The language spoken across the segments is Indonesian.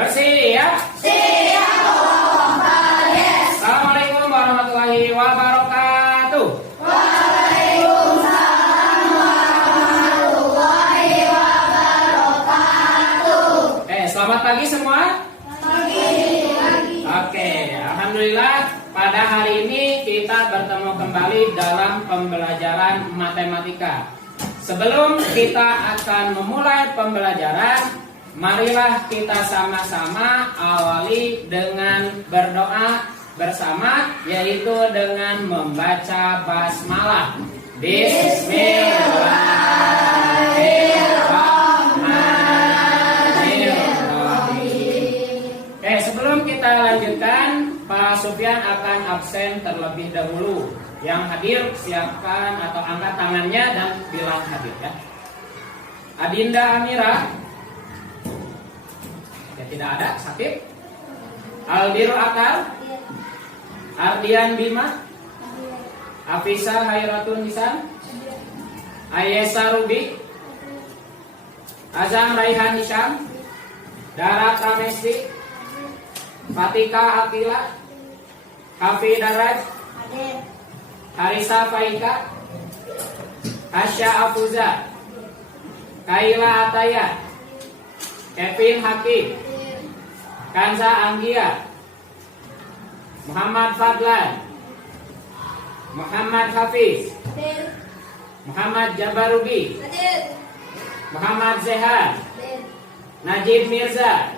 Bersiap? Siap, yes. Assalamualaikum warahmatullahi wabarakatuh. Waalaikumsalam warahmatullahi wabarakatuh. Selamat pagi semua. Pagi. Oke, alhamdulillah pada hari ini kita bertemu kembali dalam pembelajaran matematika. Sebelum kita akan memulai pembelajaran, marilah kita sama-sama awali dengan berdoa bersama, yaitu dengan membaca basmalah. Bismillahirrahmanirrahim. Sebelum kita lanjutkan, Pak Sufyan akan absen terlebih dahulu. Yang hadir siapkan atau angkat tangannya dan bilang hadir ya. Adinda Amira. Ya, tidak ada, sakit. Aldiru Akal. Ardian Bima. Afisa Hayratun Nisan. Ayesa Rubi. Azam Raihan Hisham. Darat Ramesti. Fatika Akila. Hafi Daraj. Harisa Faika. Asya Afuza. Kaila Ataya. Kevin Hakim. Kanza Anggia. Muhammad Fadlan. Muhammad Hafiz. Muhammad Jabarubi. Muhammad Zehan. Najib Mirza.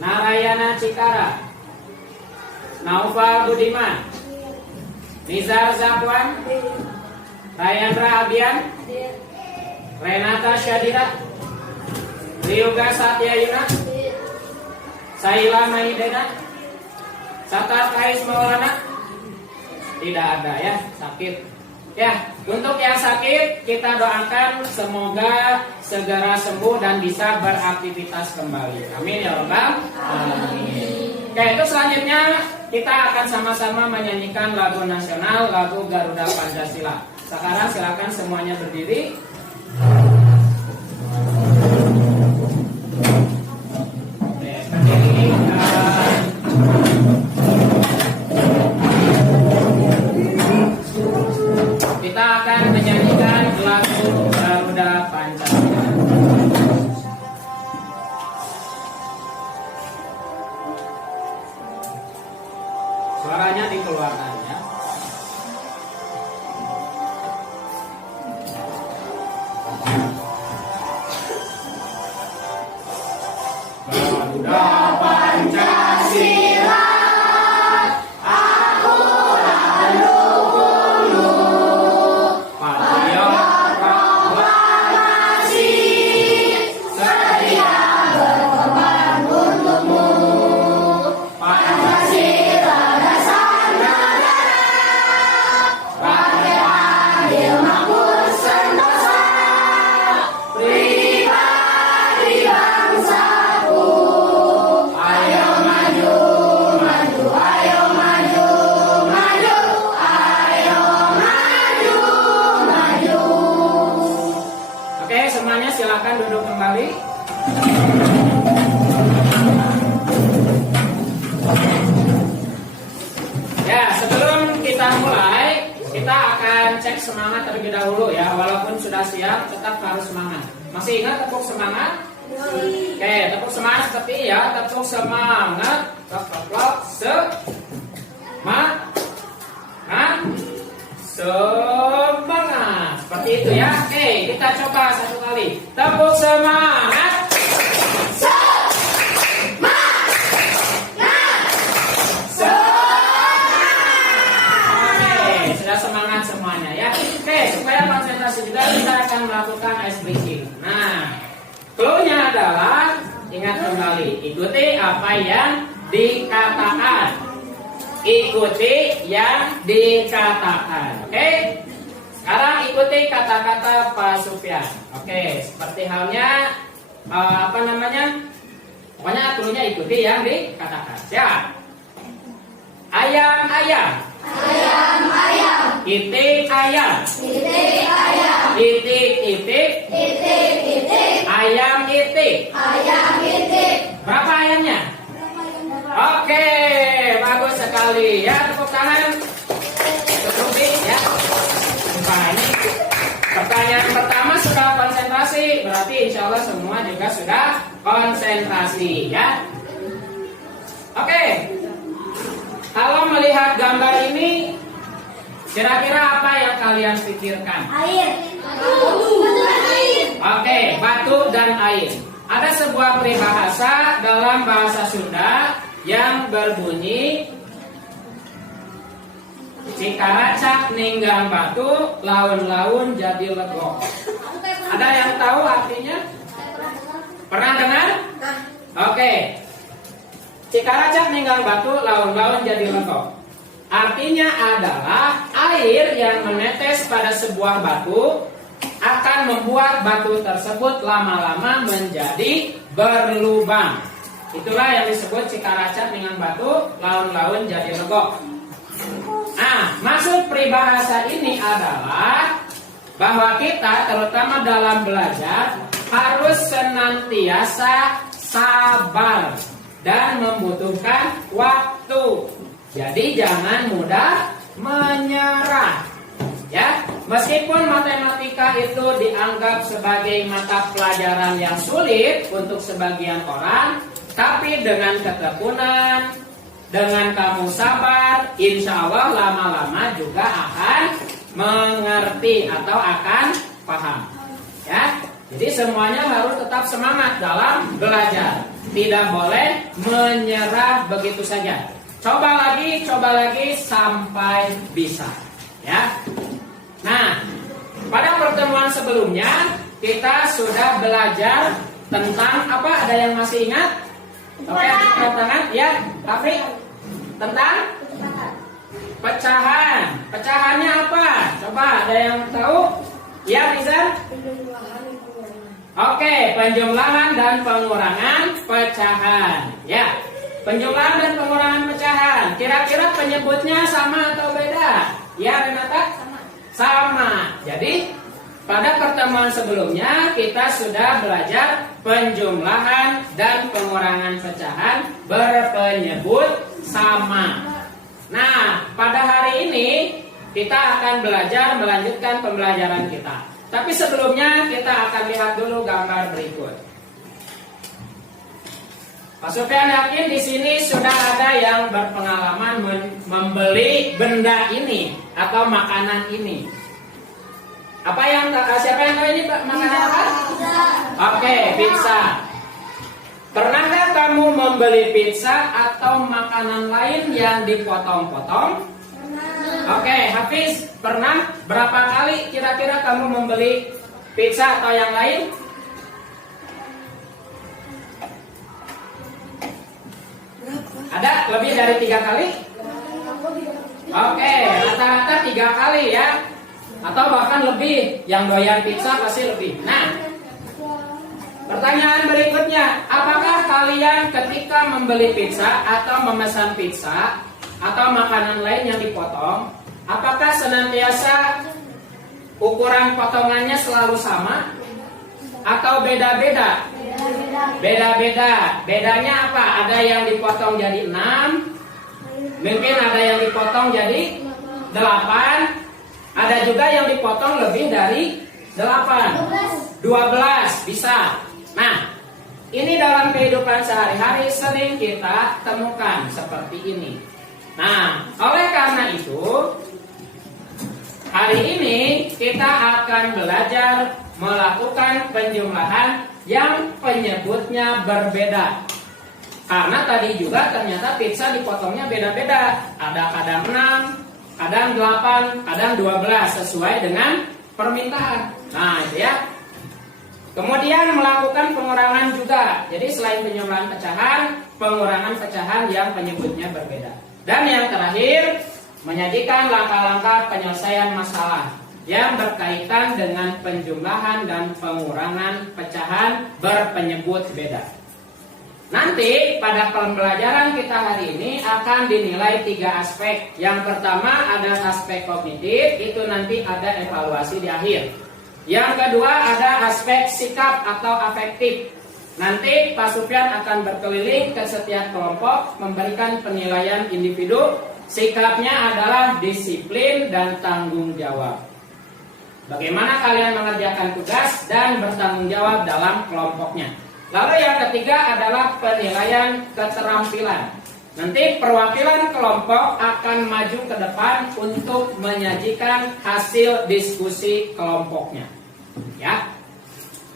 Narayana Cikara. Naufal Budiman. Nizar Zakwan. Rayandra Abian. Renata Syadira. Riyuga Satyayuna. Saila Maidena. Satar Kais Maulana. Tidak ada ya, sakit. Ya, untuk yang sakit kita doakan semoga segera sembuh dan bisa beraktivitas kembali. Amin ya rabbal alamin. Oke, itu selanjutnya kita akan sama-sama menyanyikan lagu nasional, lagu Garuda Pancasila. Sekarang silakan semuanya berdiri. Kita akan menyanyikan lagu Garuda Pancasila. Suaranya dikeluarkan ya. Garuda Pancasila. Silakan duduk kembali. Ya, sebelum kita mulai, kita akan cek semangat terlebih dahulu ya. Walaupun sudah siap, tetap harus semangat. Masih ingat tepuk semangat? Oke, tepuk semangat seperti ya. Tepuk semangat. Semangat. Semangat. Seperti itu ya. Oke, kita coba satu kali. Tepuk semangat. Oke, sudah semangat semuanya ya. Oke, supaya konsentrasi juga kita akan melakukan ice breaking. Nah, clue-nya adalah ingat kembali, ikuti apa yang dikatakan. Ikuti yang dikatakan. Oke. Sekarang ikuti kata-kata Pak Sufyan. Oke, seperti halnya pokoknya clue-nya ikuti yang dikatakan. Siap. Ayam-ayam. Ayam-ayam. Itik ayam. Itik-ayam. Itik-itik. Itik-itik. Ayam itik. Ayam itik. Berapa sekali. Ya, tepuk tangan. Terlebih ya. Nah, ini pertanyaan pertama sudah konsentrasi, berarti insya Allah semua juga sudah konsentrasi ya. Oke, kalau melihat gambar ini, kira-kira apa yang kalian pikirkan? Air. Oke, batu dan air. Ada sebuah peribahasa dalam bahasa Sunda yang berbunyi Cikaracak ninggang batu, laun-laun jadi lego. Ada yang tahu artinya? Pernah dengar? Oke. Cikaracak ninggang batu, laun-laun jadi lego. Artinya adalah air yang menetes pada sebuah batu akan membuat batu tersebut lama-lama menjadi berlubang. Itulah yang disebut cikaracak ninggang batu, laun-laun jadi lego. Nah, maksud peribahasa ini adalah bahwa kita terutama dalam belajar harus senantiasa sabar dan membutuhkan waktu. Jadi jangan mudah menyerah. Ya, meskipun matematika itu dianggap sebagai mata pelajaran yang sulit untuk sebagian orang, tapi dengan ketekunan, dengan kamu sabar, insya Allah lama-lama juga akan mengerti atau akan paham. Ya, jadi semuanya harus tetap semangat dalam belajar. Tidak boleh menyerah begitu saja. Coba lagi sampai bisa. Ya. Nah, pada pertemuan sebelumnya kita sudah belajar tentang apa? Ada yang masih ingat? Oke, angkat tangan. Ya, tapi tentang pecahan. Pecahannya apa? Coba ada yang tahu? Ya, Rizal? Oke, penjumlahan dan pengurangan pecahan. Ya, penjumlahan dan pengurangan pecahan. Kira-kira penyebutnya sama atau beda? Ya, Renata? Sama. Jadi pada pertemuan sebelumnya kita sudah belajar penjumlahan dan pengurangan pecahan berpenyebut sama. Nah, pada hari ini kita akan belajar melanjutkan pembelajaran kita. Tapi sebelumnya kita akan lihat dulu gambar berikut. Pak Sufyan yakin di sini sudah ada yang berpengalaman membeli benda ini atau makanan ini. Siapa yang tahu ini makanan apa? Oke, pizza. Pernahkah kamu membeli pizza atau makanan lain yang dipotong-potong? Oke, Hafiz, pernah? Berapa kali kira-kira kamu membeli pizza atau yang lain? Ada lebih dari 3 kali? Oke, rata-rata 3 kali ya. Atau bahkan lebih. Yang doyan pizza pasti lebih. Nah, pertanyaan berikutnya, apakah kalian ketika membeli pizza atau memesan pizza atau makanan lain yang dipotong, apakah senantiasa ukuran potongannya selalu sama atau beda-beda? Beda-beda. Bedanya apa? Ada yang dipotong jadi 6, mungkin ada yang dipotong jadi 8, ada juga yang dipotong lebih dari 8, 12 bisa. Nah, ini dalam kehidupan sehari-hari sering kita temukan seperti ini. Nah, oleh karena itu hari ini kita akan belajar melakukan penjumlahan yang penyebutnya berbeda. Karena tadi juga ternyata pizza dipotongnya beda-beda. Ada kadang 6, kadang 8, kadang 12 sesuai dengan permintaan. Nah, itu ya. Kemudian melakukan pengurangan juga. Jadi selain penjumlahan pecahan, pengurangan pecahan yang penyebutnya berbeda. Dan yang terakhir, menyajikan langkah-langkah penyelesaian masalah yang berkaitan dengan penjumlahan dan pengurangan pecahan berpenyebut beda. Nanti pada pembelajaran kita hari ini akan dinilai 3 aspek. Yang pertama ada aspek kognitif, itu nanti ada evaluasi di akhir. Yang kedua ada aspek sikap atau afektif. Nanti Pak Sufyan akan berkeliling ke setiap kelompok memberikan penilaian individu sikapnya adalah disiplin dan tanggung jawab. Bagaimana kalian mengerjakan tugas dan bertanggung jawab dalam kelompoknya. Lalu yang ketiga adalah penilaian keterampilan. Nanti perwakilan kelompok akan maju ke depan untuk menyajikan hasil diskusi kelompoknya. Ya.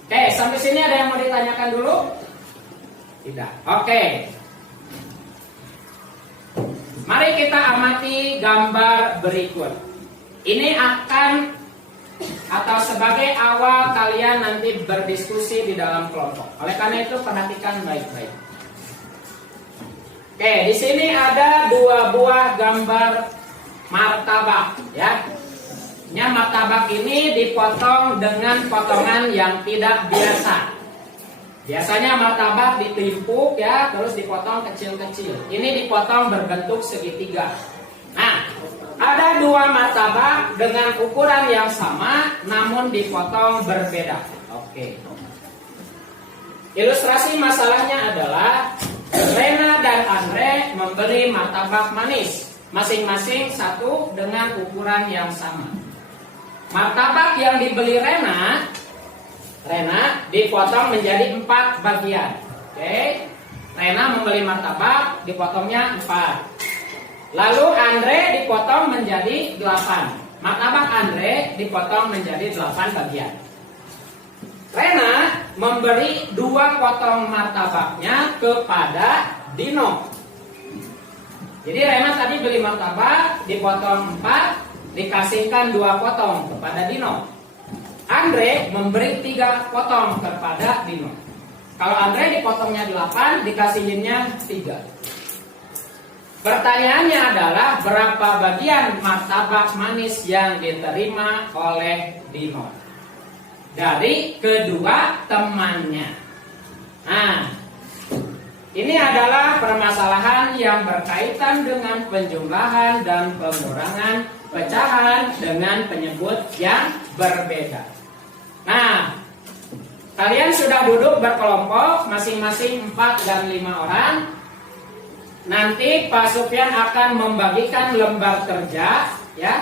Oke, sampai sini ada yang mau ditanyakan dulu? Tidak. Oke. Mari kita amati gambar berikut. Ini akan atau sebagai awal kalian nanti berdiskusi di dalam kelompok. Oleh karena itu perhatikan baik-baik. Oke, di sini ada 2 buah gambar martabak, ya. Martabak ini dipotong dengan potongan yang tidak biasa. Biasanya martabak ditimpuk, ya, terus dipotong kecil-kecil. Ini dipotong berbentuk segitiga. Nah, ada 2 martabak dengan ukuran yang sama, namun dipotong berbeda. Oke. Ilustrasi masalahnya adalah Rena dan Andre membeli martabak manis, masing-masing 1 dengan ukuran yang sama. Martabak yang dibeli Rena dipotong menjadi 4 bagian. Oke. Rena membeli martabak, dipotongnya 4. Lalu Andre dipotong menjadi 8. Martabak Andre dipotong menjadi 8 bagian. Rena memberi 2 potong martabaknya kepada Dino. Jadi Rena tadi beli martabak, dipotong 4, dikasihkan 2 potong kepada Dino. Andre memberi 3 potong kepada Dino. Kalau Andre dipotongnya 8, dikasihinnya 3. Pertanyaannya adalah berapa bagian martabak manis yang diterima oleh Dino dari kedua temannya. Nah, ini adalah permasalahan yang berkaitan dengan penjumlahan dan pengurangan pecahan dengan penyebut yang berbeda. Nah, kalian sudah duduk berkelompok masing-masing 4 dan 5 orang. Nanti Pak Sufyan akan membagikan lembar kerja, ya.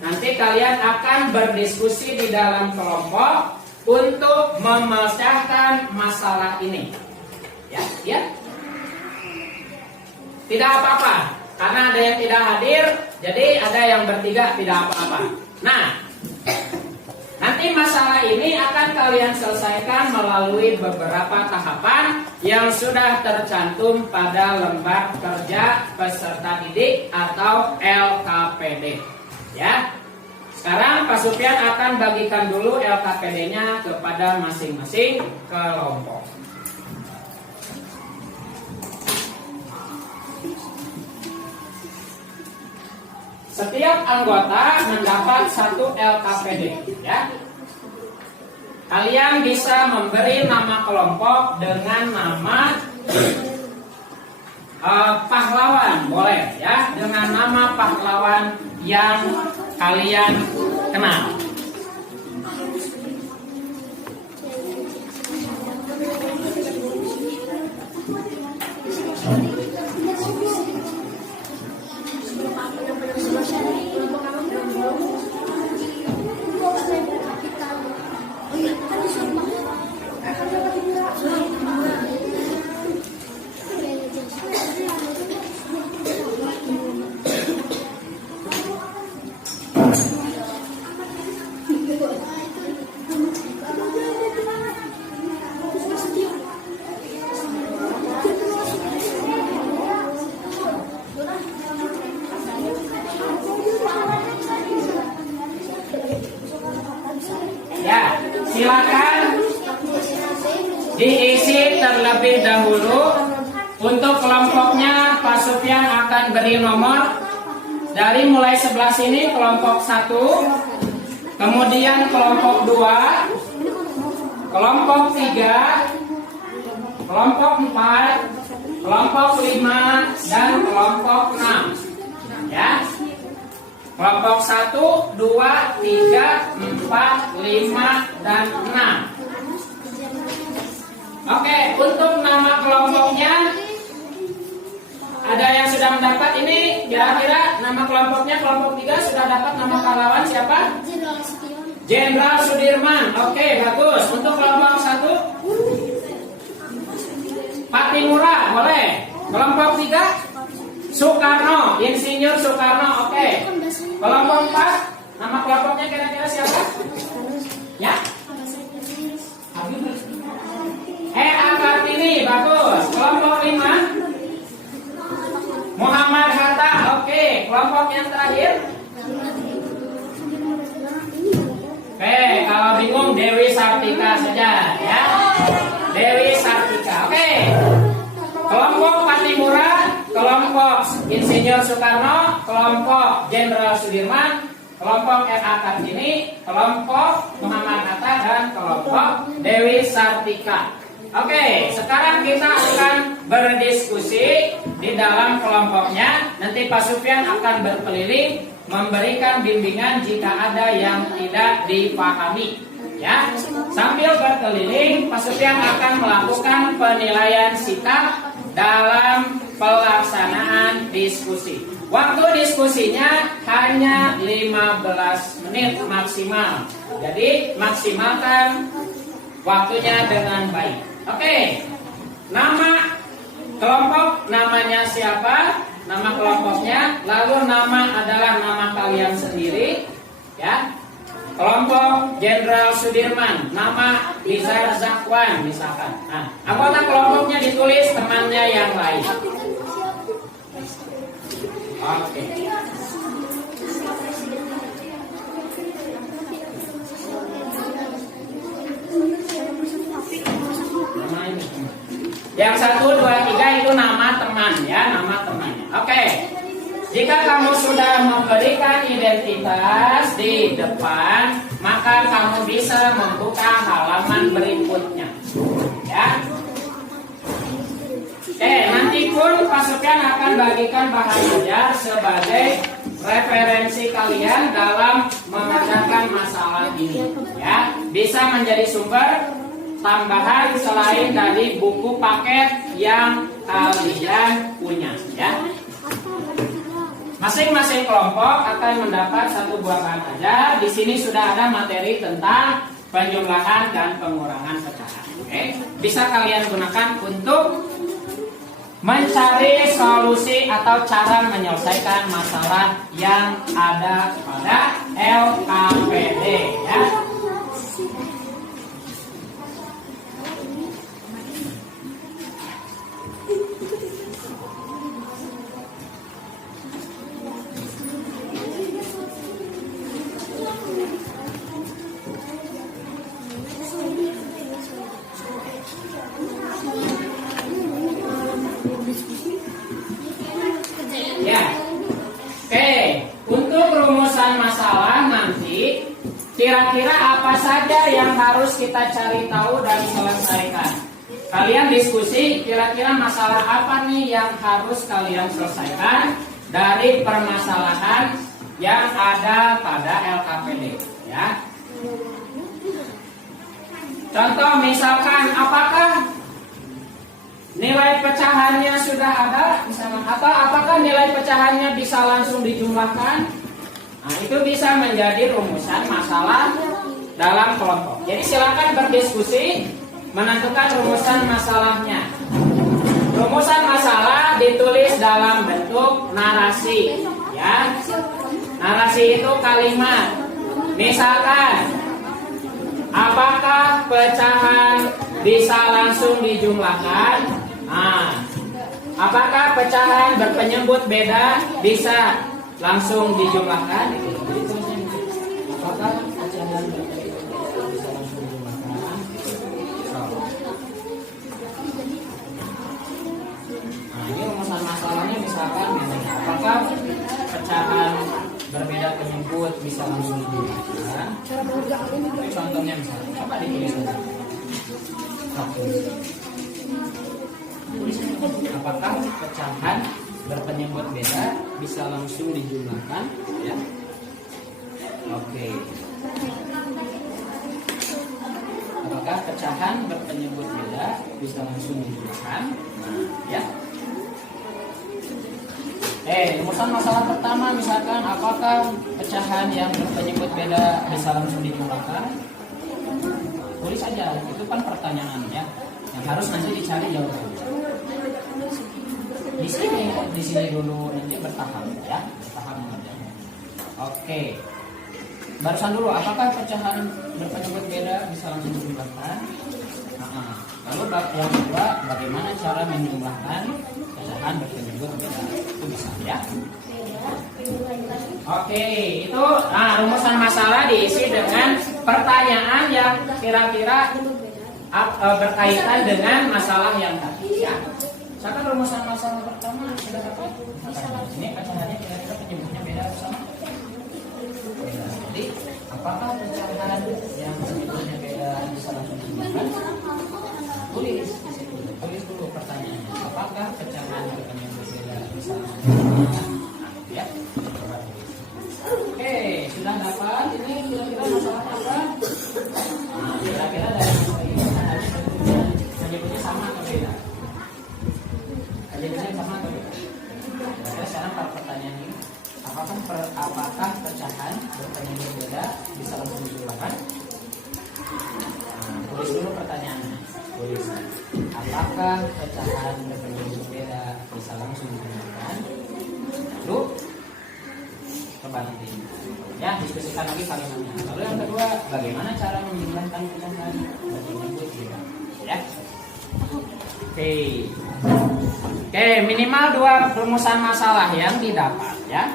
Nanti kalian akan berdiskusi di dalam kelompok untuk memecahkan masalah ini. Ya. Tidak apa-apa, karena ada yang tidak hadir, jadi ada yang bertiga tidak apa-apa. Nah, nanti masalah ini akan kalian selesaikan melalui beberapa tahapan yang sudah tercantum pada lembar kerja peserta didik atau LKPD. Ya. Sekarang Pak Sufyan akan bagikan dulu LKPD-nya kepada masing-masing kelompok. Setiap anggota mendapat 1 LKPD, ya. Kalian bisa memberi nama kelompok dengan nama pahlawan, boleh, ya, dengan nama pahlawan yang kalian kenal. Ya, silakan diisi terlebih dahulu. Untuk kelompoknya Pak Sufyan akan beri nomor dari mulai sebelah sini, kelompok 1, kemudian kelompok 2, kelompok 3, kelompok 4, kelompok 5, dan kelompok 6. Ya. Kelompok 1, 2, 3, 4, 5, dan 6. Oke, untuk nama kelompoknya ada yang sudah sudah mendapat ini kira-kira nama kelompoknya, kelompok 3 sudah dapat nama pahlawan siapa? Jenderal Sudirman. Oke, bagus. Untuk kelompok 1 Patimura, boleh. Kelompok 3 Soekarno, Insinyur Soekarno. Oke. Kelompok 4 nama kelompoknya kira-kira siapa? Ya? E.A. Kartini, bagus. Kelompok 5 Muhammad Hatta. Oke. Kelompok yang terakhir? Oke, kalau bingung Dewi Sartika saja ya. Dewi Sartika. Oke. Kelompok Patimura, kelompok Insinyur Soekarno, kelompok Jenderal Sudirman, kelompok R.A. Kartini, kelompok Muhammad Hatta, dan kelompok Dewi Sartika. Oke, sekarang kita akan berdiskusi di dalam kelompoknya. Nanti Pak Sufyan akan berkeliling memberikan bimbingan jika ada yang tidak dipahami. Ya, sambil berkeliling, Pak Sufyan akan melakukan penilaian sikap dalam pelaksanaan diskusi. Waktu diskusinya hanya 15 menit maksimal. Jadi maksimalkan waktunya dengan baik. Oke, nama kelompok namanya siapa? Nama kelompoknya, lalu nama adalah nama kalian sendiri, ya. Kelompok Jenderal Sudirman, nama Bizar Zakwan misalkan. Nah, anggota kelompoknya ditulis temannya yang lain. Oke. Yang 1, 2, 3 itu nama teman ya, nama temannya. Oke. Jika kamu sudah memberikan identitas di depan, maka kamu bisa membuka halaman berikutnya. Ya. Oke, nanti pun Pak Sufyan akan bagikan bahan ajar sebagai referensi kalian dalam memecahkan masalah ini. Ya, bisa menjadi sumber tambahan selain dari buku paket yang kalian punya, ya. Masing-masing kelompok akan mendapat 1 buah bahan ajar. Di sini sudah ada materi tentang penjumlahan dan pengurangan pecahan. Oke, bisa kalian gunakan untuk mencari solusi atau cara menyelesaikan masalah yang ada pada LKPD, ya. Ya, oke. Untuk rumusan masalah nanti, kira-kira apa saja yang harus kita cari tahu dan selesaikan? Kalian diskusi, kira-kira masalah apa nih yang harus kalian selesaikan dari permasalahan yang ada pada LKPD? Ya. Contoh misalkan, apakah nilai pecahannya sudah ada misalkan, atau apakah nilai pecahannya bisa langsung dijumlahkan? Nah, itu bisa menjadi rumusan masalah dalam kelompok. Jadi silakan berdiskusi menentukan rumusan masalahnya. Rumusan masalah ditulis dalam bentuk narasi, ya. Narasi itu kalimat. Misalkan, apakah pecahan bisa langsung dijumlahkan? Nah, apakah pecahan berpenyebut beda bisa langsung dijumlahkan? Apakah pecahan berpenyebut beda bisa langsung dijumlahkan? Nah, ini rumusan masalahnya misalkan, apakah pecahan berbeda penyebut bisa langsung dijumlahkan? Ini contohnya misalnya, apa ditulis saja? Apakah pecahan berpenyebut beda bisa langsung dijumlahkan? Ya. Oke. Apakah pecahan berpenyebut beda bisa langsung dijumlahkan? Nah, ya. Rumusan masalah pertama misalkan apakah pecahan yang berpenyebut beda bisa langsung dijumlahkan? Tulis saja, itu kan pertanyaan ya, yang harus nanti dicari jawabannya. Di sini dulu nanti bertahap ya, bertahap mengerjakan. Oke. Barusan dulu, apakah pecahan berpenyebut beda bisa langsung dijumlahkan? Lalu yang kedua, bagaimana cara menjumlahkan pecahan berpenyebut beda? Itu bisa ya. Oke, itu rumusan masalah diisi dengan pertanyaan yang kira-kira berkaitan dengan masalah yang tadi ya. Misalkan rumusan masalah pertama sudah dapat. Ini pecahannya kira-kira penyebutnya beda sama. Jadi, apakah pecahan yang penyebutnya beda bisa langsung dijumlahkan? Tulis dulu pertanyaannya. Apakah pecahan yang penyebut beda bisa langsung dijumlahkan? Ya. Oke, sudah dapat. Ini kira-kira masalahnya apa? Kira-kira dari penyebutnya sama atau beda? Penyebutnya sama atau beda? Kira-kira sekarang pertanyaan ini. Apakah pecahan berpenyebut beda bisa langsung dijumlahkan? Tulis dulu pertanyaannya. Tulis. Apakah pecahan berpenyebut beda bisa langsung dijumlahkan? Lalu coba nanti ya diskusikan lagi kalimatnya. Lalu yang kedua, bagaimana cara menjumlahkan pecahan berpenyebut beda? Ya. Oke, minimal 2 rumusan masalah yang didapat ya.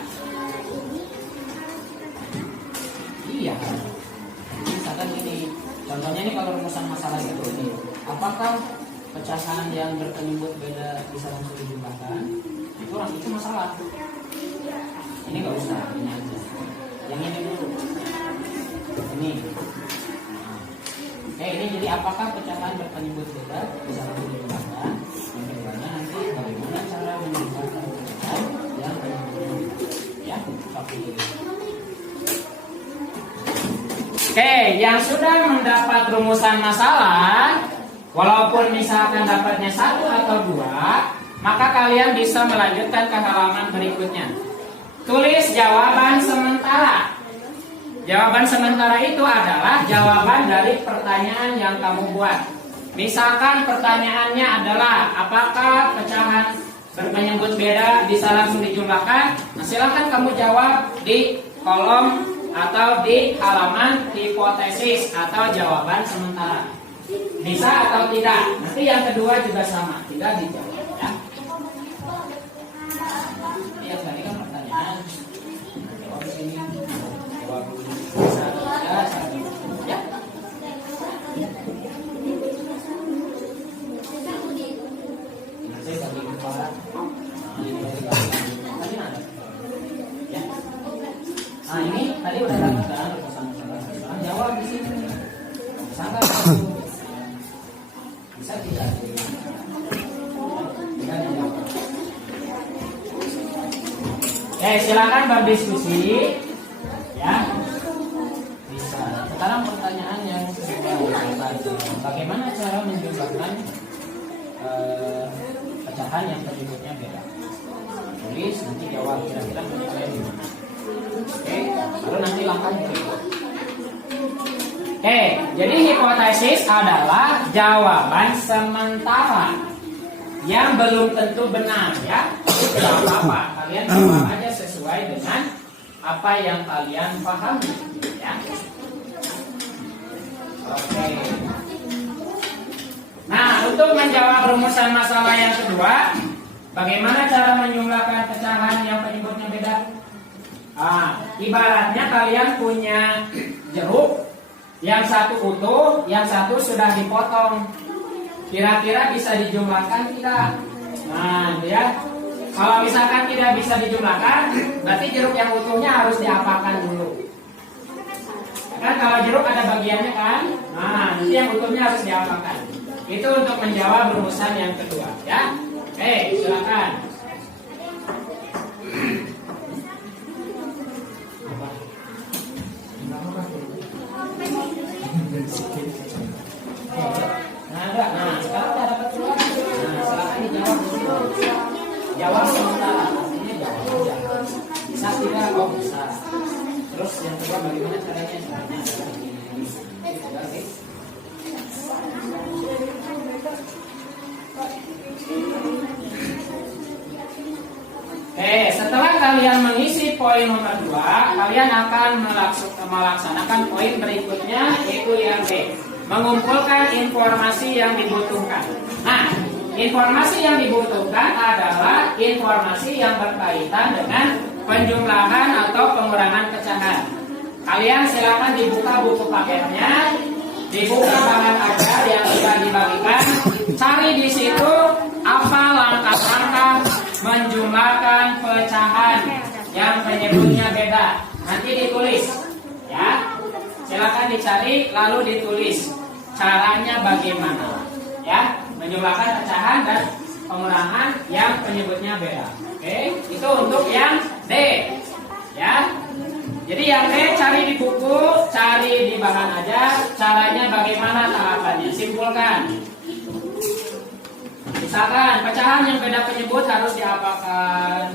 Iya. Misalkan ini, contohnya ini kalau rumusan masalah itu ini, apakah pecahan yang berpenyebut beda bisa langsung dijumlahkan? Itu masalah. Ini nggak usah, ini aja. Yang ini dulu. Ini. Ini jadi apakah pecahan berpenyebut beda bisa langsung dijumlahkan? Yang keduanya nanti bagaimana cara menjumlahkan pecahan yang berpenyebut beda? Ya, seperti ini. Yang sudah mendapat rumusan masalah, walaupun misalkan dapatnya 1 atau 2, maka kalian bisa melanjutkan ke halaman berikutnya. Tulis jawaban sementara. Jawaban sementara itu adalah jawaban dari pertanyaan yang kamu buat. Misalkan pertanyaannya adalah apakah pecahan berpenyebut beda bisa langsung dijumlahkan? Nah, silakan kamu jawab di kolom atau di halaman hipotesis atau jawaban sementara. Bisa atau tidak? Nanti yang kedua juga sama, tidak dijawab ya. Yang tadi kan pertanyaan. Jawab di sini. Jawab bisa atau tidak? Ya. Nanti bagi kepala. Tadi ada. Ya. Nah ini tadi udah dapat kan rumusan masalah. Sekarang jawab di sini. Sangat bisa tidak? Silakan berdiskusi. Ya. Bisa. Sekarang pertanyaan yang kedua, bagaimana cara menjumlahkan pecahan yang penyebutnya beda? Tulis nanti jawab kira-kira kalian gimana. Oke, lalu nanti langkah berikut. Jadi hipotesis adalah jawaban sementara yang belum tentu benar ya. Tidak apa-apa, kalian jawab aja sesuai dengan apa yang kalian pahami ya. Oke. Nah, untuk menjawab rumusan masalah yang kedua, bagaimana cara menjumlahkan pecahan yang penyebutnya beda? Ibaratnya kalian punya jeruk, yang satu utuh, yang satu sudah dipotong. Kira-kira bisa dijumlahkan tidak? Nah, ya. Kalau misalkan tidak bisa dijumlahkan, berarti jeruk yang utuhnya harus diapakan dulu. Kan kalau jeruk ada bagiannya kan? Nah, nanti yang utuhnya harus diapakan. Itu untuk menjawab rumusan yang kedua, ya. Oke, silakan. Nah, sekarang udah dapat keluar. Nah, silakan dijawab dulu. Jawab sementara, artinya jawab. Bisa tidak? Oh bisa. Terus yang kedua bagaimana caranya? Caranya adalah ini. Oke. Setelah kalian mengisi poin nomor 2, kalian akan melaksanakan poin berikutnya, yaitu yang B, mengumpulkan informasi yang dibutuhkan. Nah, informasi yang dibutuhkan adalah informasi yang berkaitan dengan penjumlahan atau pengurangan pecahan. Kalian silakan dibuka buku paketnya, dibuka bahan ajar yang sudah dibagikan, cari di situ apa langkah-langkah menjumlahkan pecahan yang penyebutnya beda. Nanti ditulis, ya. Silakan dicari lalu ditulis caranya bagaimana, ya, menjumlahkan pecahan dan pengurangan yang penyebutnya beda. Oke, itu untuk yang D, ya. Jadi yang D cari di buku, cari di bahan ajar, caranya bagaimana tahapannya, simpulkan. Misalkan pecahan yang beda penyebut harus diapakan,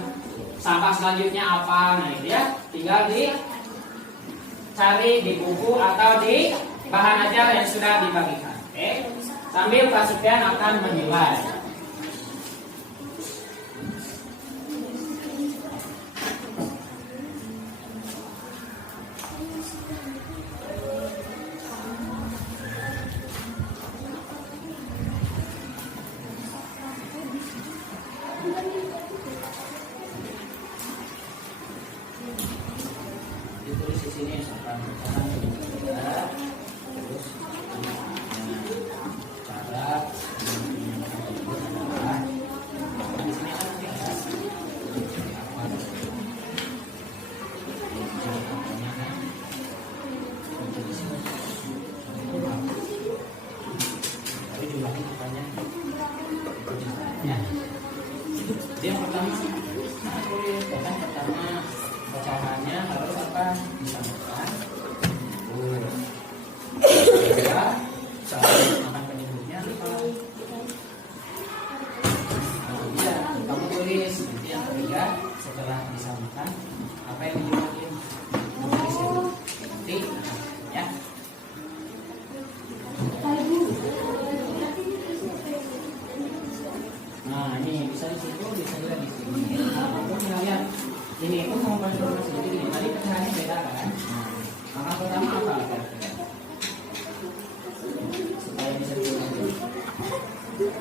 sampah selanjutnya apa, nah itu ya, tinggal dicari di buku atau di bahan ajar yang sudah dibagikan. Oke, sambil Pak Sufyan akan menilai. Ditulis di sini cara yang pertama pecahannya harus apa? Disamakan. Kedua, cara makan penyebutnya apa? Ya, kamu tulis. Nanti yang ketiga, setelah disamakan, apa yang dijumlahin? Tulis itu. Nanti, ya. Nah, ini bisa di situ, bisa juga di sini. Nah, untuk lihat ini itu mau informasi jadi gini, tadi pecahannya beda kan? Maka pertama apa kira-kira? Supaya bisa diulangi.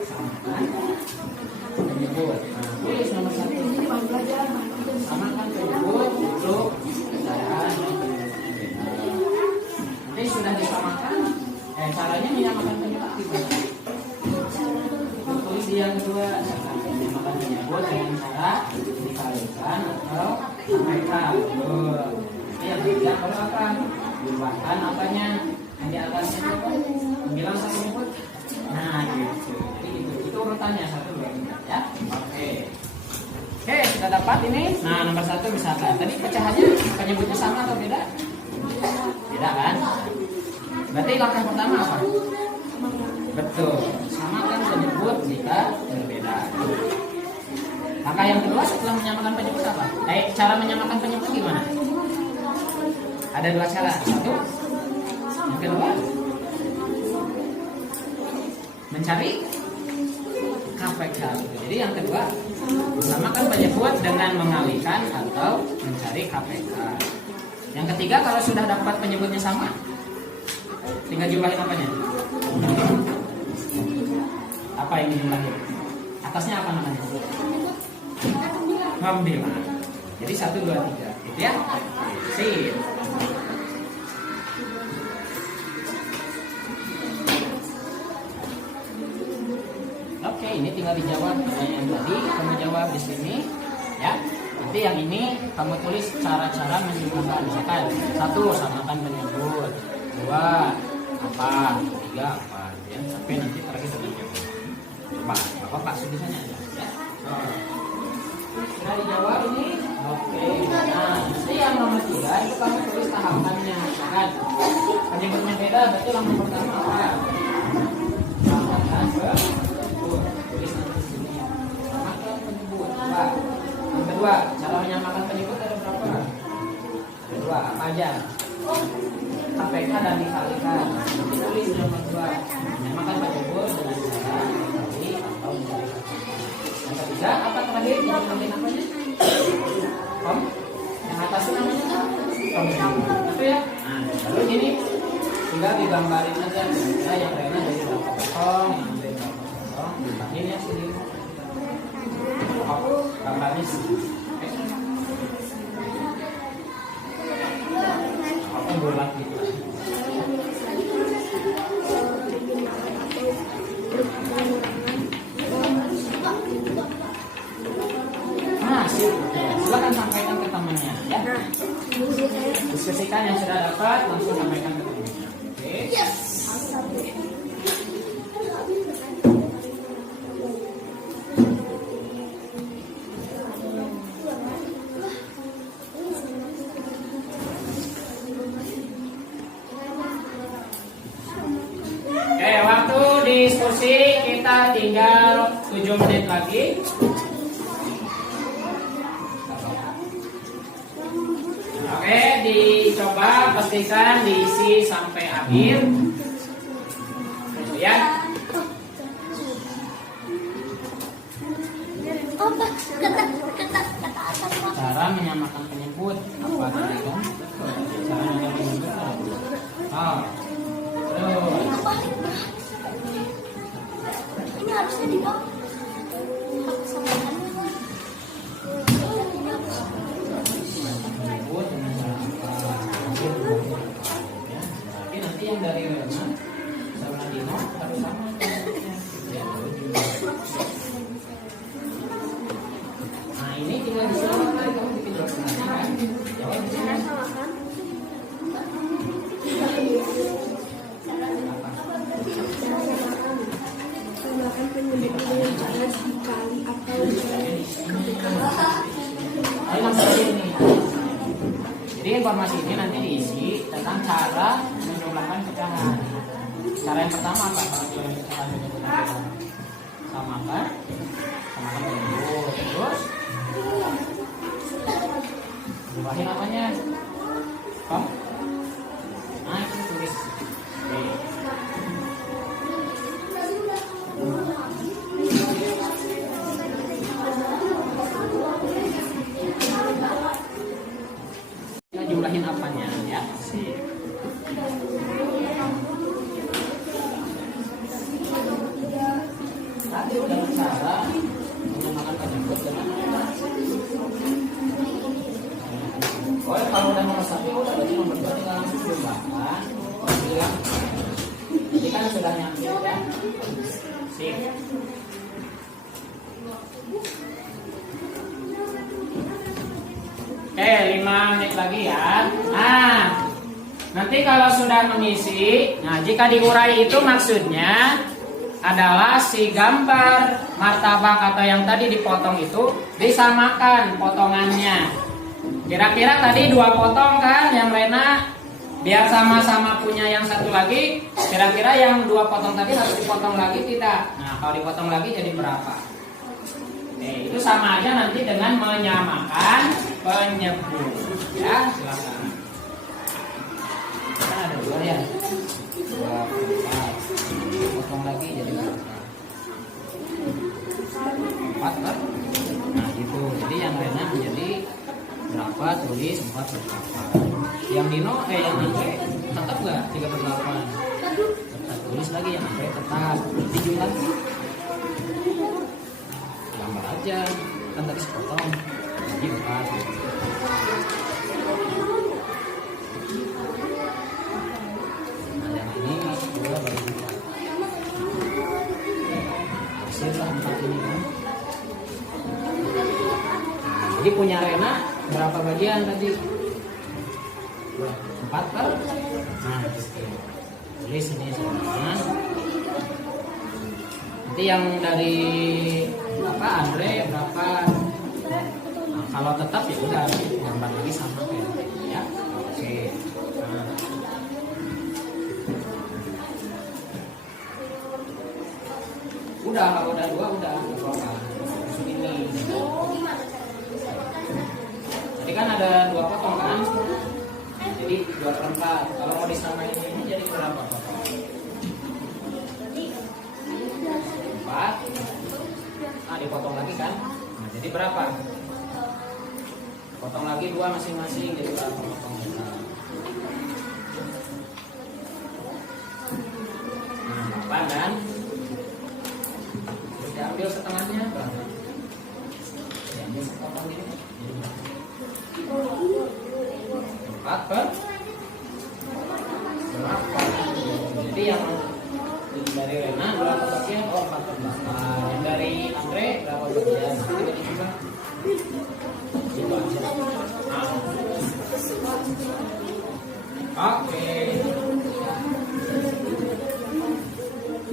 Samakan penyebut. Nah, tulis nomor 1. Samakan penyebut untuk pecahan yang penyebutnya beda. Nanti sudah disamakan, caranya menyamakan penyebut gimana? Tulis di yang kedua, menyamakan penyebut dengan cara dikalikan atau sampaikan. Ini yang ketiga kalau apa? Jumlahkan apanya? Yang di atasnya apa? Bilang satu penyebut. Nah gitu. Jadi itu urutannya 1, 2, 3 ya. Oke. Oke, sudah dapat ini. Nah nomor 1 misalkan. Tadi pecahannya penyebutnya sama atau beda? Beda kan? Berarti langkah pertama apa? Betul. Samakan penyebut jika berbeda. Langkah yang kedua setelah menyamakan penyebut apa? Cara menyamakan penyebut gimana? Ada 2 cara. 1, yang kedua mencari KPK. Jadi yang kedua samakan penyebut dengan mengalihkan atau mencari KPK. Yang ketiga kalau sudah dapat penyebutnya sama, tinggal jumlahin apanya? Apa ini jumlahnya? Atasnya apa namanya? Membilang. Jadi 1, 2, 3 gitu ya. Sip. Oke, ini tinggal dijawab pertanyaan tadi. Kamu jawab di sini ya. Nanti yang ini kamu tulis cara-cara menjumlahkan. Misalkan 1 samakan penyebut, 2 apa, 3 apa ya. Sampai nanti terakhir terjawab. Coba, Bapak tulisannya aja ya. Sudah dijawab ini? Oke. Nah, nanti yang nomor 3 itu kamu tulis tahapannya. Kan? Penyebutnya beda, berarti langkah pertama apa? Samakan penyebut. Tulis nanti di sini. Samakan penyebut. Yang kedua dua. Cara menyamakan penyebut ada berapa? Ada dua. Apa aja? KPK dan dikalikan. Tulis nomor dua. Menyamakan penyebut dengan cara dikali atau dikalikan. Yang ketiga apa terakhir? Yang namanya? Kom? Yang atas itu namanya? Kom. Itu ya. Nah, lalu ini tinggal digambarin aja. Nah, yang Rena jadi berapa kosong, yang Andre berapa kosong. Dibagiin ya sini. Oh, gambarnya sih. Aku bulat gitu. Nah, silakan sampaikan ke temannya ya. Diskusikan yang sudah dapat langsung sampaikan ke temannya. Oke. Oke, waktu diskusi kita tinggal 7 menit lagi. Oke, dicoba pastikan diisi sampai akhir. Ya. Cara menyamakan penyebut apa tadi kan? Cara menyamakan penyebut. Oh. Ini harusnya di bawah. Penyebut dengan cara apa? Tapi nanti yang dari Rena sama Dino harus sama. Ya, nah ini tinggal disamakan. Kamu bikin jawabannya kan? Jawab di sini. Jadi informasi ini nanti diisi tentang cara menjumlahkan pecahan. Cara yang pertama apa? Samakan penyebut. Terus jumlahin apanya? Kom? Nah itu tulis. Oke. Kita jumlahin apanya ya? Tadi udah cara menyamakan penyebut dengan oh kalau udah nomor satu ya udah berarti nomor dua tinggal langsung jumlahkan. Bilang ini kan sudah nyampe ya. Sip. Oke, 5 menit lagi ya. Nah, nanti kalau sudah mengisi, nah jika diurai itu maksudnya adalah si gambar martabak atau yang tadi dipotong itu disamakan potongannya. Kira-kira tadi 2 potong kan yang Rena, biar sama-sama punya yang satu lagi. Kira-kira yang 2 potong tadi harus dipotong lagi tidak? Nah, kalau dipotong lagi jadi berapa? Itu sama aja nanti dengan menyamakan penyebut. Ya, silakan. Kan ada 2 ya. 2 potong lagi jadi berapa? 4 kan? Nah gitu. Jadi yang Rena menjadi berapa? Tulis 4/8. Yang Dino yang Andre tetap nggak 3/8? Tetap. Tulis lagi yang Andre tetap. Dijumlah gambar aja kan tadi sepotong jadi 4. Nah yang ini 2 bagi 4 hasil lah 4 ini kan. Nah, jadi punya Rena berapa bagian tadi? 4 kan? Nah tulis ini semuanya. Nanti yang dari apa Andre berapa? Nah, kalau tetap ya udah gambar lagi sama kayak tadi ya. Oke. Nah. Udah kalau udah 2 udah apa-apa. Ini. 2/4. Kalau mau disamain ini jadi berapa Pak? 4. Nah, dipotong lagi kan? Nah, jadi berapa? Potong lagi 2 masing-masing, jadi berapa potongnya? Nah, 8 kan? Terus diambil setengahnya berapa? Diambil sepotong ini. 4 per berapa? Jadi yang dari Rena berapa bagian? Oh, 4/8. Yang dari Andre berapa bagian? Nanti bagi juga. Gitu aja. Oke.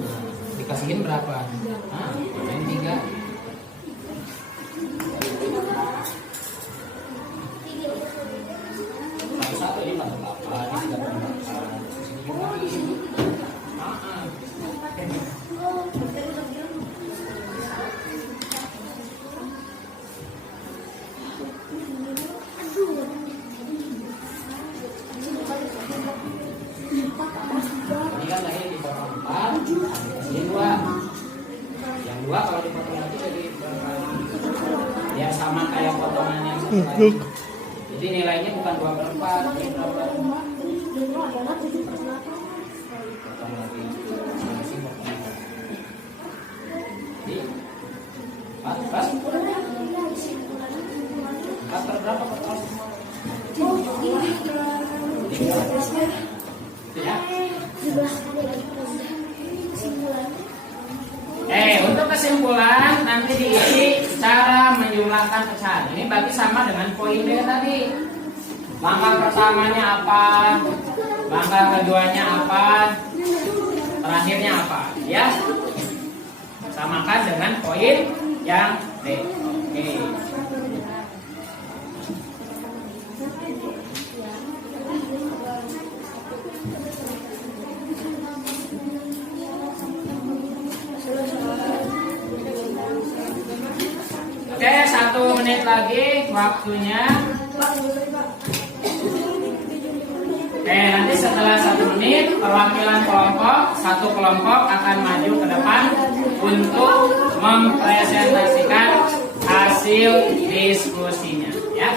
Nah, dikasihin berapa? Nah, yang 3. Satu ini 4/8, ini 3/8. Sini juga lagi. Ini kan tadi dipotong 4, ini 2. Yang 2 kalau dipotong lagi jadi berapa? Ya sama kayak potongan yang satu lagi. Jadi nilainya bukan 2/4, jadi berapa? Potong lagi. Masing-masing potong lagi. Jadi 4 per berapa potong semua? Ya. Untuk kesimpulan nanti diisi cara menjumlahkan pecahan. Ini berarti sama dengan poin D tadi. Langkah pertamanya apa? Langkah keduanya apa? Terakhirnya apa? Ya. Samakan dengan poin yang D. Oke. Oke, 1 menit lagi waktunya. Oke, nanti setelah 1 menit perwakilan kelompok, satu kelompok akan maju ke depan untuk mempresentasikan hasil diskusinya, ya.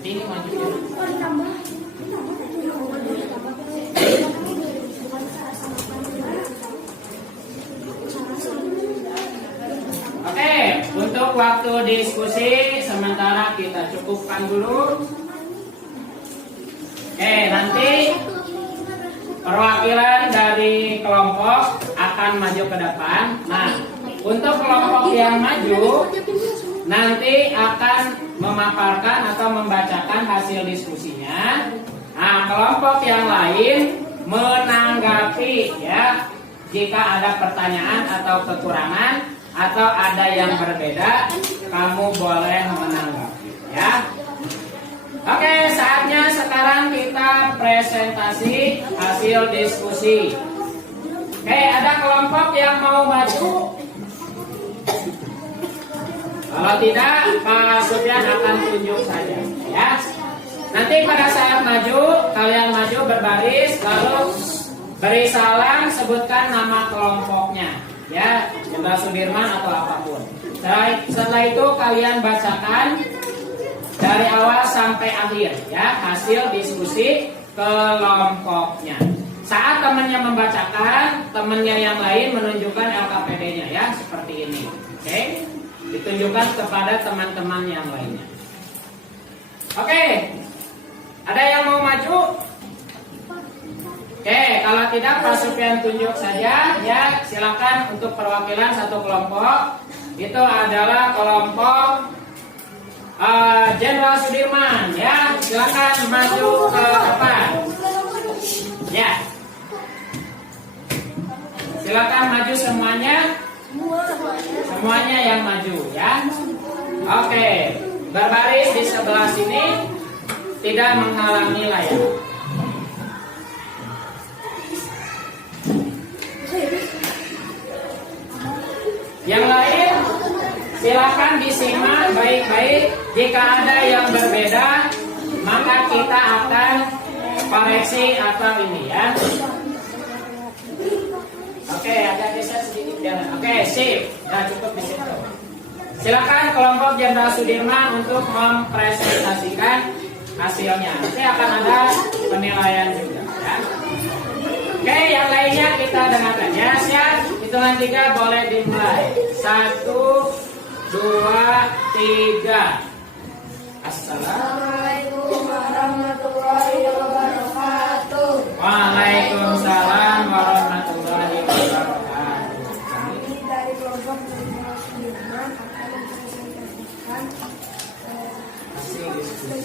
Ini maju ya. Oke, untuk waktu diskusi sementara kita cukupkan dulu. Oke, nanti perwakilan dari kelompok akan maju ke depan. Nah, untuk kelompok yang maju nanti akan memaparkan atau membacakan hasil diskusinya. Nah, kelompok yang lain menanggapi ya. Jika ada pertanyaan atau kekurangan atau ada yang berbeda, kamu boleh menanggapi ya. Oke, saatnya sekarang kita presentasi hasil diskusi. Oke, ada kelompok yang mau maju? Kalau tidak, Pak Sufyan akan tunjuk saja ya. Nanti pada saat maju, kalian maju berbaris lalu Beri salam, sebutkan nama kelompoknya, ya, Jenderal Sudirman atau apapun. Setelah itu kalian bacakan dari awal sampai akhir, ya, hasil diskusi kelompoknya. Saat temannya membacakan, temannya yang lain menunjukkan LKPD-nya, ya, seperti ini. Oke, ditunjukkan kepada teman-teman yang lainnya. Oke, ada yang mau maju? Oke, kalau tidak Pak Supian tunjuk saja, ya, silakan untuk perwakilan satu kelompok. Itu adalah kelompok Jenderal Sudirman, ya, silakan maju ke depan. Ya, silakan maju semuanya. Semuanya yang maju, ya. Oke, berbaris di sebelah sini, tidak menghalangi layar. Yang lain silakan disimak baik-baik. Jika ada yang berbeda, maka kita akan koreksi atau ini, ya. Oke, agak geser sedikit jalan. Oke, sip. Nah, cukup di situ. Silakan kelompok Jenderal Sudirman untuk mempresentasikan hasilnya. Nanti akan ada penilaian juga, ya. Oke, yang lainnya kita dengarkan, ya. Siap? Hitungan 3 boleh dimulai. 1, 2, 3. Assalamualaikum warahmatullahi wabarakatuh. Waalaikumsalam warahmatullahi wabarakatuh. Kami dari kelompok Jenderal Sudirman akan mempresentasikan Hasil diskusi.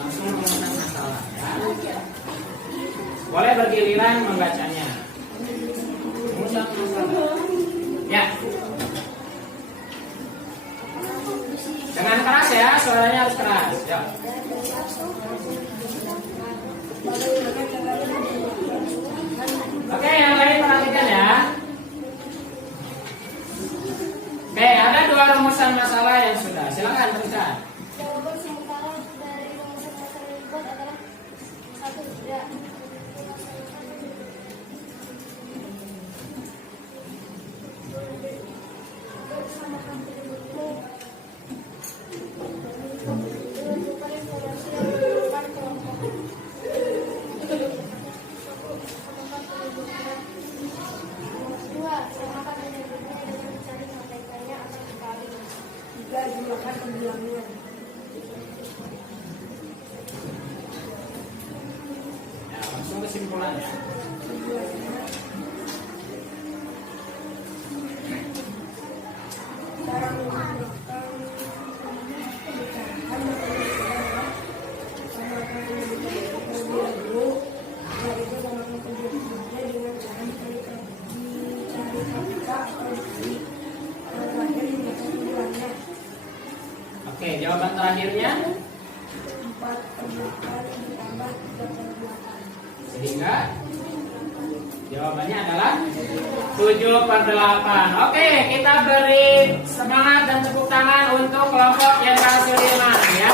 Langsung rumusan masalah, ya. Boleh bergiliran membacanya. Rumusan masalah. Ya. Dengan keras, ya, suaranya harus keras. Ya. Oke, yang lain perhatikan, ya. Oke, ada 2 rumusan masalah yang sudah. Silakan teruskan. Jawaban sementara dari rumusan masalah yang dibuat adalah 1 tidak. Bersamakan penyebutmu. Menunjukkan informasi yang diperlukan kelompok. Samakan penyebutnya. 2. Samakan penyebutnya dengan mencari KPK-nya atau dikali. 3. Jumlahkan pembilangnya. Ya, langsung kesimpulan, ya. Cara menggunakan pecahan adalah samakan penyebutnya terlebih dahulu. Setelah itu samakan penyebutnya dengan cara dicari KPK atau dikali. Terakhir jumlahkan pembilangnya. Oke, jawaban terakhirnya 4 per 8 ditambah 3 per 8. sehingga jawabannya adalah 7 per 8. Oke, kita beri semangat dan tepuk tangan untuk kelompok Jenderal Sudirman, ya.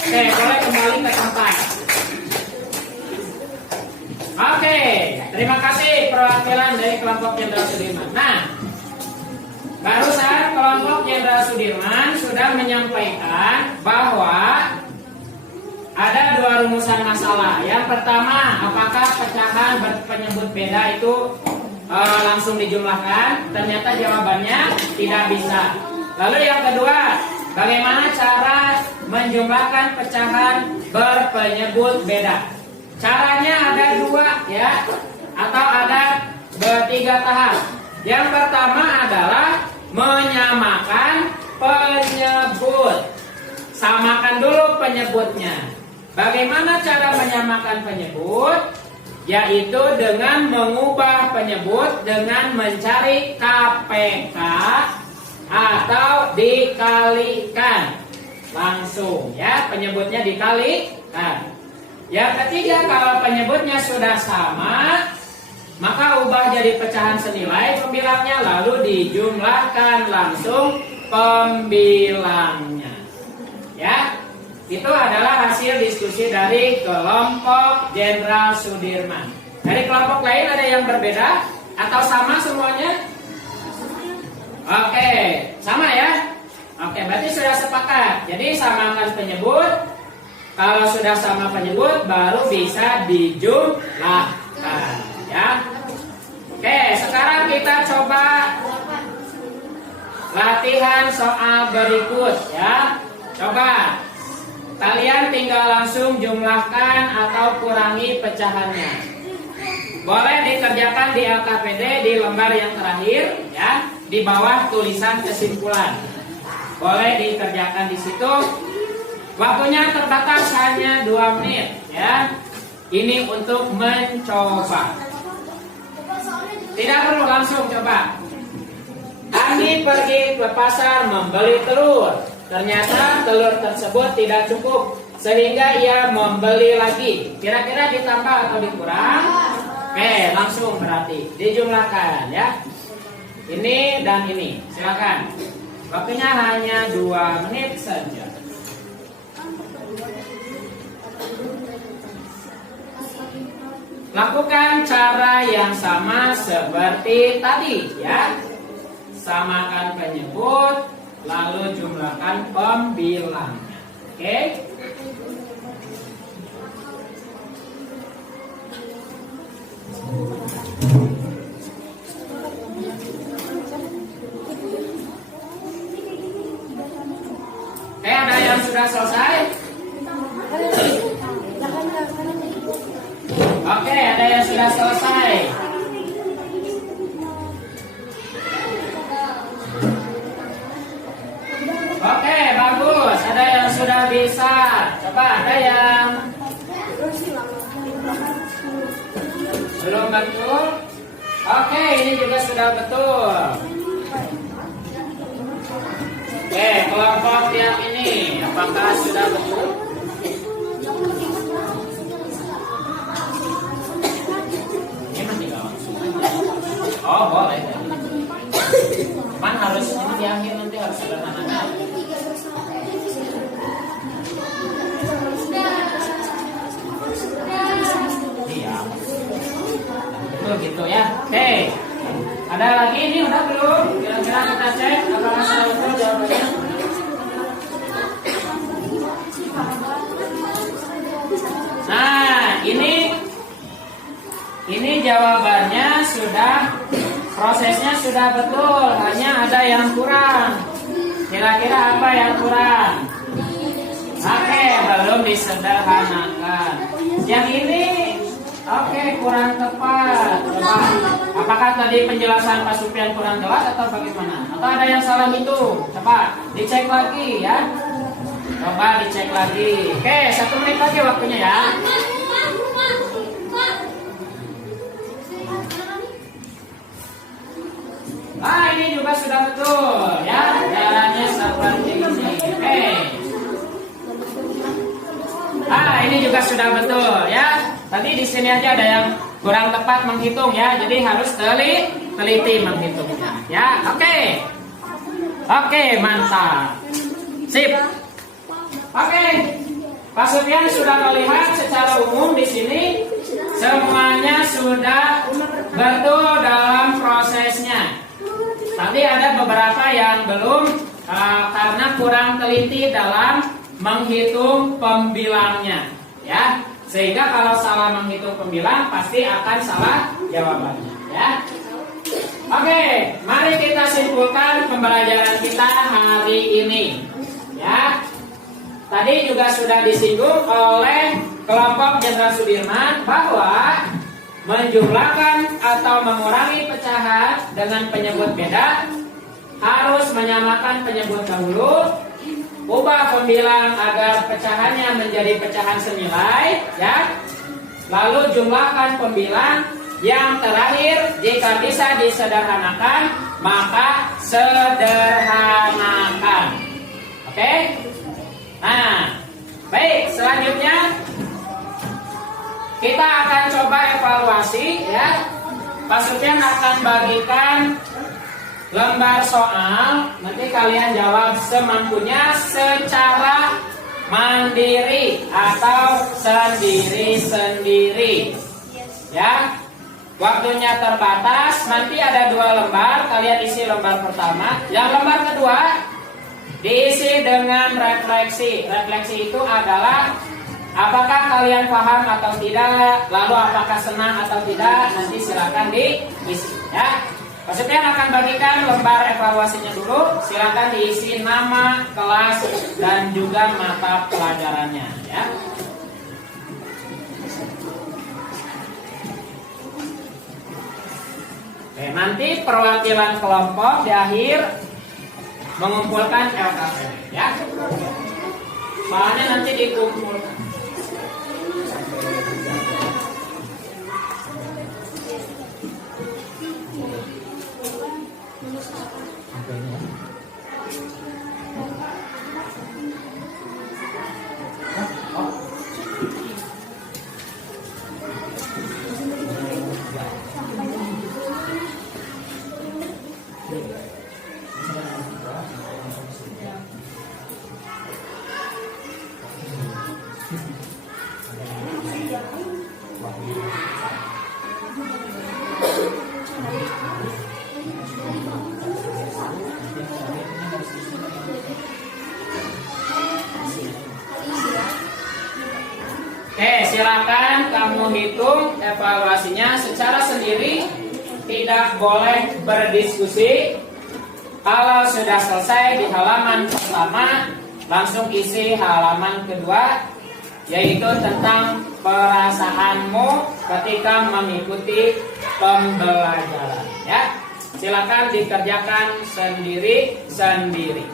Oke, boleh kembali ke tempat. Oke, terima kasih perwakilan dari kelompok Jenderal Sudirman. Nah, barusan kelompok Jenderal Sudirman sudah menyampaikan bahwa ada 2 rumusan masalah. Yang pertama, apakah pecahan berpenyebut beda itu langsung dijumlahkan? Ternyata jawabannya tidak bisa. Lalu yang kedua, bagaimana cara menjumlahkan pecahan berpenyebut beda? Caranya ada 2, ya, atau ada 3 tahap. Yang pertama adalah menyamakan penyebut. Samakan dulu penyebutnya. Bagaimana cara menyamakan penyebut? Yaitu dengan mengubah penyebut dengan mencari KPK atau dikalikan. Langsung, ya, penyebutnya dikalikan. Yang ketiga, kalau penyebutnya sudah sama, maka ubah jadi pecahan senilai pembilangnya, lalu dijumlahkan langsung pembilangnya. Ya. Itu adalah hasil diskusi dari kelompok Jenderal Sudirman. Dari kelompok lain ada yang berbeda atau sama semuanya? Oke, sama ya? Oke, berarti sudah sepakat. Jadi samakan penyebut. Kalau sudah sama penyebut baru bisa dijumlahkan, ya. Oke, sekarang kita coba latihan soal berikut, ya. Coba kalian tinggal langsung jumlahkan atau kurangi pecahannya. Boleh dikerjakan di LKPD di lembar yang terakhir, ya, di bawah tulisan kesimpulan. Boleh dikerjakan di situ. Waktunya terbatas hanya 2 menit, ya. Ini untuk mencoba. Tidak perlu langsung coba. Ani pergi ke pasar membeli telur. Ternyata telur tersebut tidak cukup, sehingga ia membeli lagi. Kira-kira ditambah atau dikurang? Oke, langsung berarti dijumlahkan, ya. Ini dan ini, silakan. Waktunya hanya 2 menit saja. Lakukan cara yang sama seperti tadi, ya. Samakan penyebut, lalu jumlahkan pembilangnya. Oke? Oke, ada yang sudah selesai? Oke, ada yang sudah selesai. Oke, bagus. Ada yang sudah bisa. Coba, ada yang belum betul? Oke, ini juga sudah betul. Oke, kelompok yang ini, apakah sudah betul? Oh, boleh. Cuman harus ini di akhir nanti harus sederhana. Iya. Betul gitu ya. Oke. Ada lagi ini udah belum? Kira-kira kita cek apakah sudah betul jawabannya. Nah, ini jawabannya sudah, prosesnya sudah betul, hanya ada yang kurang. Kira-kira apa yang kurang? Oke, belum disederhanakan. Yang ini, oke, kurang tepat. Coba, apakah tadi penjelasan Pak Supian kurang jelas atau bagaimana? Atau ada yang salah hitung? Coba dicek lagi ya. Coba dicek lagi. Oke, 1 menit lagi waktunya ya. Ah, ini juga sudah betul ya. Jalannya seperti ini. Oke. Ah, ini juga sudah betul ya. Tadi di sini aja ada yang kurang tepat menghitung ya. Jadi harus teliti menghitungnya. Ya, oke. Oke, mantap. Sip. Oke. Pak Sufyan sudah melihat secara umum di sini semuanya sudah betul dalam prosesnya. Tadi ada beberapa yang belum karena kurang teliti dalam menghitung pembilangnya, ya. Sehingga kalau salah menghitung pembilang pasti akan salah jawabannya, ya. Oke, mari kita simpulkan pembelajaran kita hari ini, ya. Tadi juga sudah disinggung oleh kelompok Jenderal Sudirman bahwa menjumlahkan atau mengurangi pecahan dengan penyebut beda harus menyamakan penyebut dahulu, ubah pembilang agar pecahannya menjadi pecahan senilai, ya. Lalu jumlahkan pembilang, yang terakhir jika bisa disederhanakan maka sederhanakan. Oke? Nah, baik, selanjutnya kita akan coba evaluasi ya. Pak Sufyan akan bagikan lembar soal. Nanti kalian jawab semampunya secara mandiri atau sendiri-sendiri. Ya. Waktunya terbatas, nanti ada 2 lembar, kalian isi lembar pertama. Yang lembar kedua diisi dengan refleksi. Refleksi itu adalah apakah kalian paham atau tidak, lalu apakah senang atau tidak, nanti silakan diisi ya. Maksudnya akan bagikan lembar evaluasinya dulu, silakan diisi nama, kelas, dan juga mata pelajarannya ya. Oke, nanti perwakilan kelompok di akhir mengumpulkan LKPD ya. Bahannya nanti dikumpulkan. Silakan kamu hitung evaluasinya secara sendiri, tidak boleh berdiskusi. Kalau sudah selesai di halaman pertama, langsung isi halaman kedua, yaitu tentang perasaanmu ketika mengikuti pembelajaran. Ya, silakan dikerjakan sendiri-sendiri.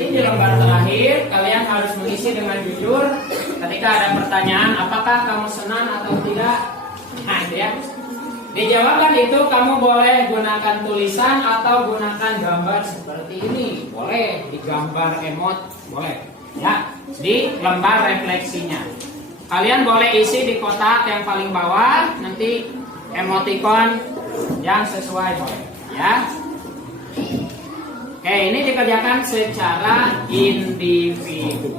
Di lembar terakhir kalian harus mengisi dengan jujur. Ketika ada pertanyaan, apakah kamu senang atau tidak? Nah, itu ya. Dijawabkan itu kamu boleh gunakan tulisan atau gunakan gambar seperti ini. Boleh digambar emot, boleh. Ya, di lembar refleksinya. Kalian boleh isi di kotak yang paling bawah, nanti emoticon yang sesuai boleh. Ya. Oke, ini dikerjakan secara individu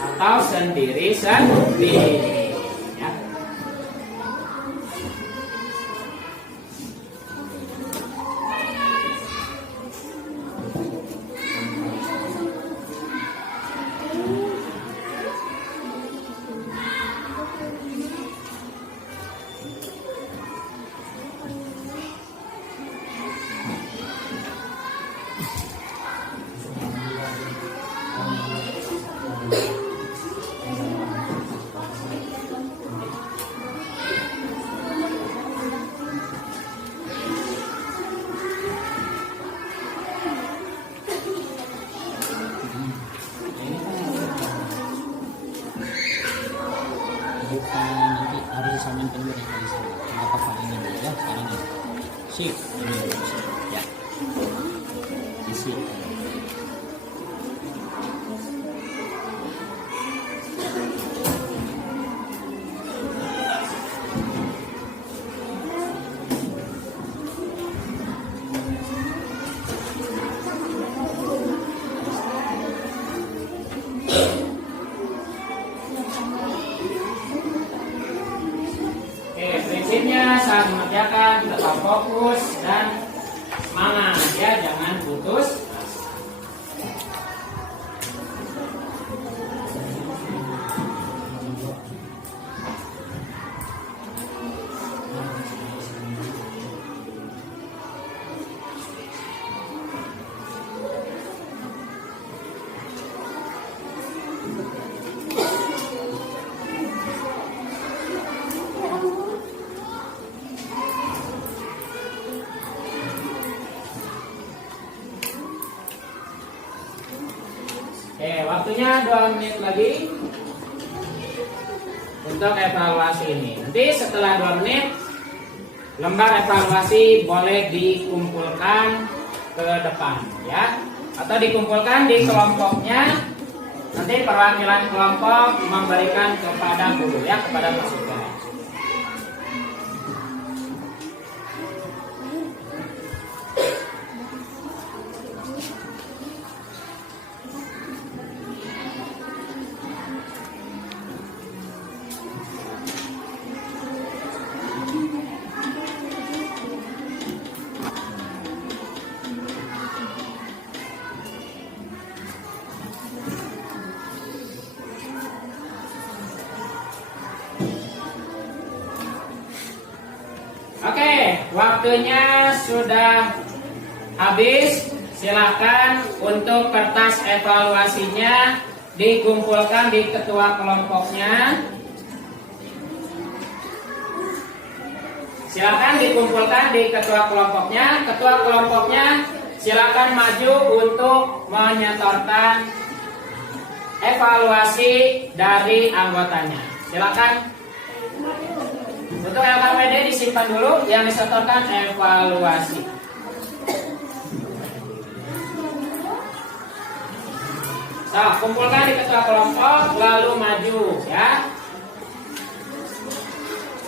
atau sendiri-sendiri. Ya. Nanti harus disamakan mereka di sana. Nggak apa-apa ini dulu ya, sekarang ini. Sip, ini dulu. Ya. Isi. Prinsipnya saat mengerjakan tetap fokus dan semangat ya, jangan putus asa. Oke, waktunya 2 menit lagi untuk evaluasi ini. Nanti setelah 2 menit, lembar evaluasi boleh dikumpulkan ke depan ya, atau dikumpulkan di kelompoknya. Nanti perwakilan kelompok memberikan kepada guru ya, kepada pasukan. Oke, waktunya sudah habis. Silakan untuk kertas evaluasinya dikumpulkan di ketua kelompoknya. Silakan dikumpulkan di ketua kelompoknya. Ketua kelompoknya silakan maju untuk menyetorkan evaluasi dari anggotanya. Silakan. Untuk LKPD disimpan dulu, yang disetorkan evaluasi. So, kumpulkan di ketua kelompok, lalu maju ya,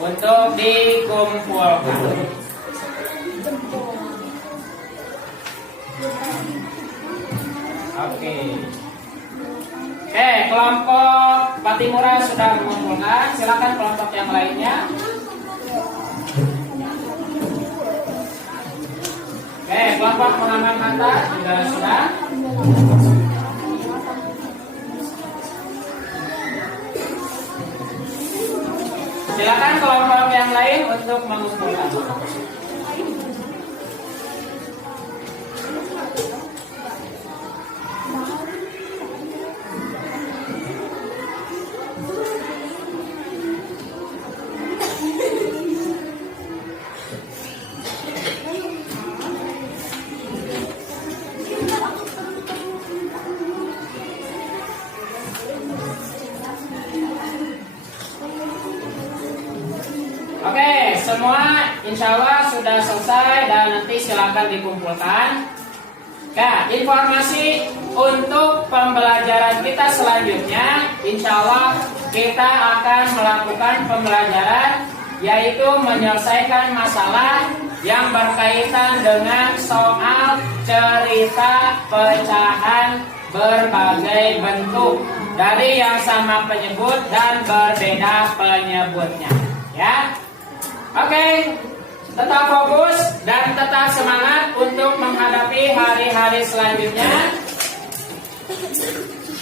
untuk dikumpulkan. Oke, kelompok Patimura sudah mengumpulkan. Silakan kelompok yang lainnya. Kelompok pengaman kata juga sudah. Silakan kelompok yang lain untuk mengumpulkan. Oke, semua insya Allah sudah selesai dan nanti silakan dikumpulkan. Ya, informasi untuk pembelajaran kita selanjutnya, insya Allah kita akan melakukan pembelajaran yaitu menyelesaikan masalah yang berkaitan dengan soal cerita pecahan berbagai bentuk dari yang sama penyebut dan berbeda penyebutnya. Ya. Oke, tetap fokus dan tetap semangat untuk menghadapi hari-hari selanjutnya.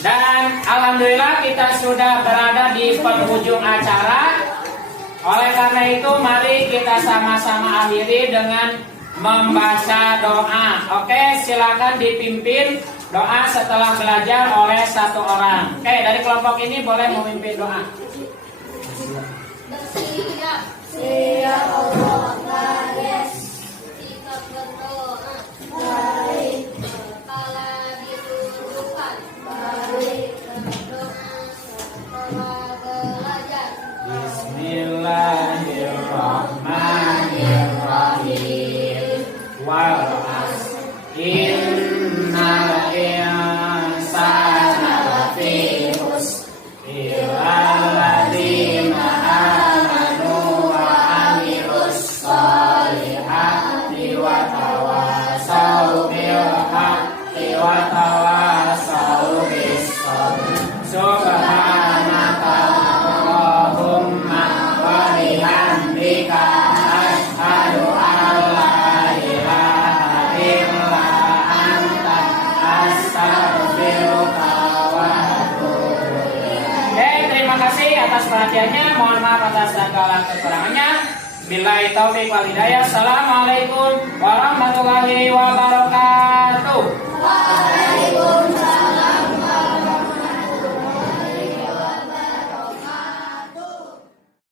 Dan alhamdulillah kita sudah berada di penghujung acara. Oleh karena itu mari kita sama-sama akhiri dengan membaca doa. Oke, silakan dipimpin doa setelah belajar oleh satu orang. Oke, dari kelompok ini boleh memimpin doa. Siap Allah baris, sikap berdoa, baik, kepala diturunkan, baik, berdoa setelah belajar. Bismillahirrahmanirrahim. Wal asr innal insana lafi khusr illa alladzina amanu wa amilus solihati wa tawasau bil haqqi wa tawasau bis sabr. Subhanaka Allahumma wa bihamdika asyhadu an la perhatiannya. Mohon maaf atas segala kekurangannya. Billahi taufiq wal hidayah. Assalamualaikum warahmatullahi wabarakatuh.